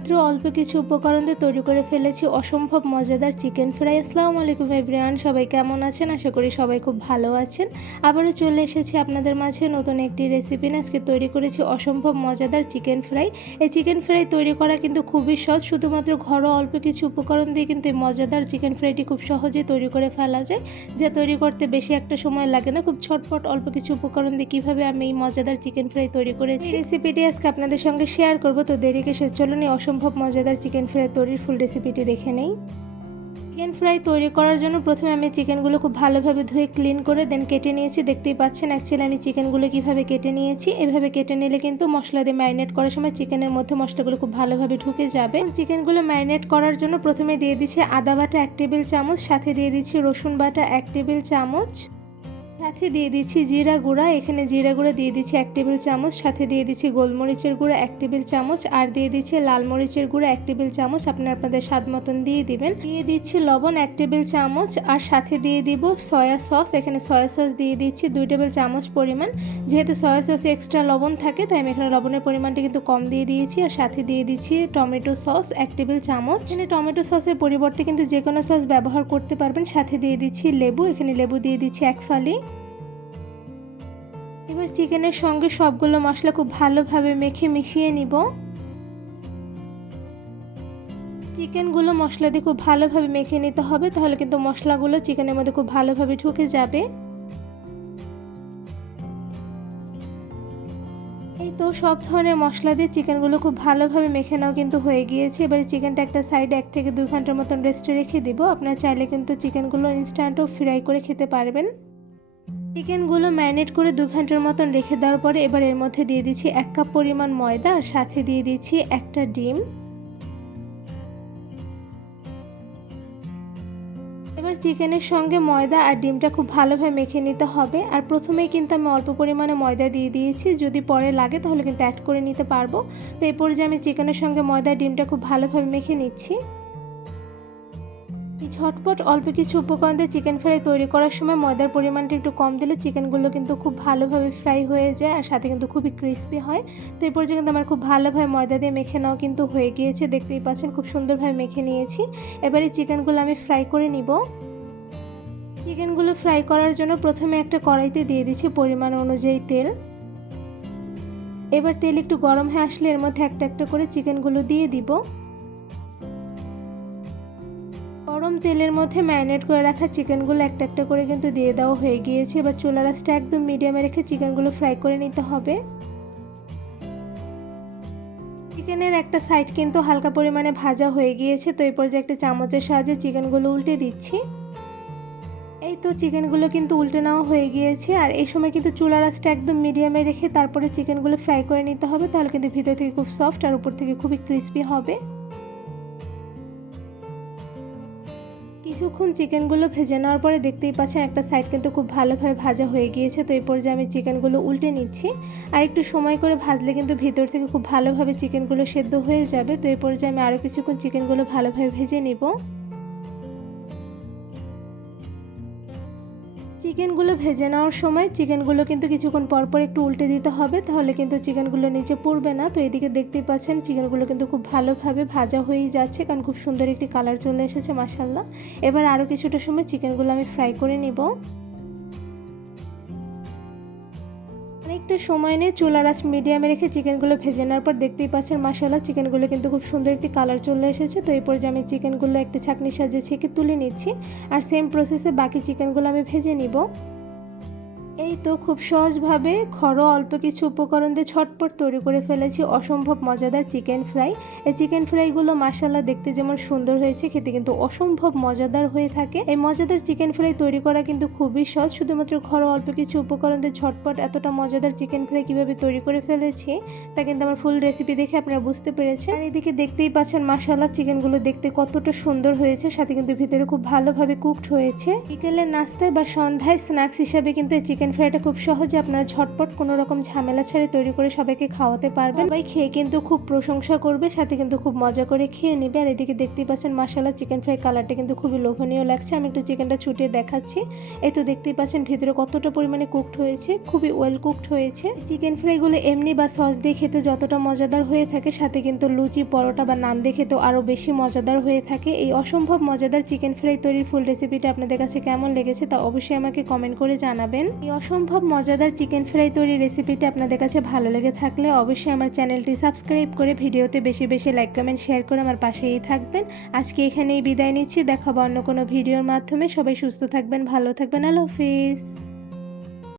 মাত্র অল্প কিছু উপকরণ দিয়ে তৈরি করে ফেলেছি অসম্ভব মজাদার চিকেন ফ্রাই। আসসালামু আলাইকুম এভরিওয়ান, সবাই কেমন আছেন? আশা করি সবাই খুব ভালো আছেন। আবারও চলে এসেছি আপনাদের মাঝে নতুন একটি রেসিপি নিয়ে। আজকে তৈরি করেছি অসম্ভব মজাদার চিকেন ফ্রাই। এই চিকেন ফ্রাই তৈরি করা কিন্তু খুবই সহজ, শুধুমাত্র ঘরোয়া অল্প কিছু উপকরণ দিয়ে কিন্তু এই মজাদার চিকেন ফ্রাইটি খুব সহজেই তৈরি করে ফেলা যায়। যা তৈরি করতে বেশি একটা সময় লাগে না, খুব ছটপট অল্প কিছু উপকরণ দিয়ে কীভাবে আমি এই মজাদার চিকেন ফ্রাই তৈরি করেছি রেসিপিটি আজকে আপনাদের সঙ্গে শেয়ার করব। তো দেরিকে শেষ চলুন এই অসম্ভব মজাদার চিকেন ফ্রাই তৈরির ফুল রেসিপিটি দেখে নেই। চিকেন ফ্রাই তৈরি করার জন্য প্রথমে আমি চিকেনগুলো খুব ভালোভাবে ধুয়ে ক্লিন করে দেন কেটে নিয়েছি। দেখতেই পাচ্ছেন অ্যাকচুয়ালি আমি চিকেনগুলো কিভাবে কেটে নিয়েছি। এভাবে কেটে নিলে কিন্তু মশলা দিয়ে ম্যারিনেট করার সময় চিকেনের মধ্যে মশলাগুলো খুব ভালোভাবে ঢুকে যাবে। চিকেনগুলো ম্যারিনেট করার জন্য প্রথমে দিয়ে দিচ্ছি আদা বাটা 1 টেবিল চামচ, সাথে দিয়ে দিচ্ছি রসুন বাটা 1 টেবিল চামচ, সাথে দিয়ে দিচ্ছি জিরা গুঁড়া। এখানে জিরা গুঁড়া দিয়ে দিচ্ছি 1 টেবিল চামচ, সাথে দিয়ে দিচ্ছি গোলমরিচের গুঁড়া 1 টেবিল চামচ, আর দিয়ে দিচ্ছি লাল মরিচের গুঁড়া 1 টেবিল চামচ। আপনাদের স্বাদ মতন দিয়ে দিবেন। দিয়ে দিচ্ছি লবণ 1 টেবিল চামচ, আর সাথে দিয়ে দিব সয়া সস। এখানে সয়া সস দিয়ে দিচ্ছি 2 টেবিল চামচ পরিমাণ। যেহেতু সয়া সসে এক্সট্রা লবণ থাকে তাই আমি এখানে লবণের পরিমাণটা কিন্তু কম দিয়ে দিয়েছি। আর সাথে দিয়ে দিচ্ছি টমেটো সস 1 টেবিল চামচ। এখানে টমেটো সসের পরিবর্তে কিন্তু যে কোনো সস ব্যবহার করতে পারবেন। সাথে দিয়ে দিচ্ছি লেবু, এখানে লেবু দিয়ে দিচ্ছি 1 ফালি। এবার চিকেনের সঙ্গে সবগুলো মশলা খুব ভালোভাবে মেখে মিশিয়ে নিব। চিকেনগুলো মশলা দিয়ে খুব ভালোভাবে মেখে নিতে হবে, তাহলে কিন্তু মশলাগুলো চিকেনের মধ্যে খুব ভালোভাবে ঢুকে যাবে। এই তো সব ধরনের মশলা দিয়ে চিকেনগুলো খুব ভালোভাবে মেখে নাও কিন্তু হয়ে গিয়েছে। এবারে চিকেনটা একটা সাইডে 1 থেকে 2 ঘন্টার মতন রেস্টে রেখে দিব। আপনারা চাইলে কিন্তু চিকেনগুলো ইনস্ট্যান্টও ফ্রাই করে খেতে পারবেন। চিকেনগুলো ম্যারিনেট করে 2 ঘন্টার মতন রেখে দেওয়ার পরে এবার এর মধ্যে দিয়ে দিচ্ছি 1 কাপ পরিমাণ ময়দা, আর সাথে দিয়ে দিচ্ছি একটা ডিম। এবার চিকেনের সঙ্গে ময়দা আর ডিমটা খুব ভালোভাবে মেখে নিতে হবে। আর প্রথমেই কিন্তু আমি অল্প পরিমাণে ময়দা দিয়ে দিয়েছি, যদি পরে লাগে তাহলে কিন্তু অ্যাড করে নিতে পারবো। তো এরপর যে আমি চিকেনের সঙ্গে ময়দা ডিমটা খুব ভালোভাবে মেখে নিচ্ছি। এই ঝটপট অল্প কিছু উপকরণ দিয়ে চিকেন ফ্রাই তৈরি করার সময় ময়দার পরিমাণটা একটু কম দিলে চিকেনগুলো কিন্তু খুব ভালোভাবে ফ্রাই হয়ে যায়, আর সাথে কিন্তু খুবই ক্রিস্পি হয়। তো এই পর্যায়ে কিন্তু আমার খুব ভালোভাবে ময়দা দিয়ে মেখে নাও কিন্তু হয়ে গিয়েছে। দেখতেই পাচ্ছেন খুব সুন্দরভাবে মেখে নিয়েছি। এবারে চিকেনগুলো আমি ফ্রাই করে নিব। চিকেনগুলো ফ্রাই করার জন্য প্রথমে একটা কড়াইতে দিয়ে দিচ্ছি পরিমাণ অনুযায়ী তেল। এবার তেল একটু গরম হয়ে আসলে এর মধ্যে একটা একটা করে চিকেনগুলো দিয়ে দিব। গরম তেলের মধ্যে ম্যারিনেট করে রাখা চিকেনগুলো একটা একটা করে কিন্তু দিয়ে দেওয়া হয়ে গিয়েছে। এবার চুলার আঁচটা একদম মিডিয়ামে রেখে চিকেনগুলো ফ্রাই করে নিতে হবে। চিকেনের একটা সাইড কিন্তু হালকা পরিমাণে ভাজা হয়ে গিয়েছে। তো এই পর্যায়ে একটা চামচের সাহায্যে চিকেনগুলো উল্টে দিচ্ছি। এই তো চিকেনগুলো কিন্তু উল্টে নেওয়া হয়ে গিয়েছে। আর এই সময় কিন্তু চুলার আঁচটা একদম মিডিয়ামে রেখে তারপরে চিকেনগুলো ফ্রাই করে নিতে হবে, তাহলে কিন্তু ভিতর থেকে খুব সফট আর উপর থেকে খুবই ক্রিস্পি হবে। কিছুক্ষণ চিকেনগুলো ভেজে নেওয়ার পরে দেখতেই পাচ্ছেন একটা সাইড কিন্তু খুব ভালোভাবে ভাজা হয়ে গিয়েছে। তো এই পর্যায়ে আমি চিকেনগুলো উল্টে নিচ্ছি। আর একটু সময় করে ভাজলে কিন্তু ভিতর থেকে খুব ভালোভাবে চিকেনগুলো সেদ্ধ হয়ে যাবে। তো এই পর্যায়ে আমি আরও কিছুক্ষণ চিকেনগুলো ভালোভাবে ভেজে নিব। চিকেনগুলো ভেজে নেওয়ার সময় চিকেনগুলো কিন্তু কিছুক্ষণ পরপর একটু উল্টে দিতে হবে, তাহলে কিন্তু চিকেনগুলো নিচে পুড়বে না। তো এদিকে দেখতেই পাচ্ছেন চিকেনগুলো কিন্তু খুব ভালোভাবে ভাজা হয়েই যাচ্ছে, কারণ খুব সুন্দর একটি কালার চলে এসেছে মাশাআল্লাহ। এবার আরও কিছুটা সময় চিকেনগুলো আমি ফ্রাই করে নিব। অনেকটা সময় নিয়ে চুলার আঁচ মিডিয়ামে রেখে চিকেনগুলো ভেজে নেওয়ার পর দেখতেই পাচ্ছেন মাশাআল্লাহ চিকেনগুলো কিন্তু খুব সুন্দর একটি কালার চলে এসেছে। তো এই পর্যায়ে আমি চিকেনগুলো একটা ছাঁকনির সাহায্যে ছেঁকে তুলে নিচ্ছি। আর সেম প্রসেসে বাকি চিকেনগুলো আমি ভেজে নিব। এই তো খুব সহজভাবে ঘরোয়া অল্প কিছু উপকরণ দিয়ে ছটপট তৈরি করে ফেলেছি অসম্ভব মজাদার চিকেন ফ্রাই। এই চিকেন ফ্রাইগুলো মাশাআল্লাহ দেখতে যেমন সুন্দর হয়েছে, খেতে কিন্তু অসম্ভব মজাদার হয়ে থাকে। এই মজাদার চিকেন ফ্রাই তৈরি করা কিন্তু খুবই সহজ, শুধুমাত্র ঘরোয়া অল্প কিছু উপকরণ দিয়ে ঝটপট এতটা মজাদার চিকেন ফ্রাই কীভাবে তৈরি করে ফেলেছি তা কিন্তু আমার ফুল রেসিপি দেখে আপনারা বুঝতে পেরেছেন। আর এদিকে দেখতেই পাচ্ছেন মাশাআল্লাহ চিকেনগুলো দেখতে কতটা সুন্দর হয়েছে, সাথে কিন্তু ভিতরে খুব ভালোভাবে কুকড হয়েছে। বিকেলের নাস্তায় বা সন্ধ্যায় স্ন্যাক্স হিসাবে কিন্তু এই চিকেন চিকেন ফ্রাইটা খুব সহজে আপনারা ঝটপট কোনো রকম ঝামেলা ছাড়াই তৈরি করে সবাইকে খাওয়াতে পারবেন। সবাই খেয়ে কিন্তু খুব প্রশংসা করবে, সাথে কিন্তু খুব মজা করে খেয়ে নেবে। আর এদিকে দেখতেই পাচ্ছেন মাশাআল্লাহ চিকেন ফ্রাই কালারটা কিন্তু খুবই লোভনীয় লাগছে। আমি একটু চিকেনটা ছুটিয়ে দেখাচ্ছি। এই তো দেখতেই পাচ্ছেন ভিতরে কতটা পরিমাণে কুকড হয়েছে, খুবই ওয়েল কুকড হয়েছে। চিকেন ফ্রাইগুলো এমনি বা সস দিয়ে খেতে যতটা মজাদার হয়ে থাকে, সাথে কিন্তু লুচি, পরোটা বা নান দিয়ে খেতেও আরও বেশি মজাদার হয়ে থাকে। এই অসম্ভব মজাদার চিকেন ফ্রাই তৈরির ফুল রেসিপিটা আপনাদের কাছে কেমন লেগেছে তা অবশ্যই আমাকে কমেন্ট করে জানাবেন। এই অসম্ভব মজাদার চিকেন ফ্রাই তৈরির রেসিপিটা আপনাদের কাছে ভালো লেগে থাকলে অবশ্যই আমার চ্যানেলটি সাবস্ক্রাইব করে ভিডিওতে বেশি বেশি লাইক কমেন্ট শেয়ার করে আমার পাশেই থাকবেন। আজকে এখানেই বিদায় নিচ্ছি, দেখাবো অন্য কোনো ভিডিওর মাধ্যমে। সবাই সুস্থ থাকবেন, ভালো থাকবেন, আল্লাহ হাফিজ।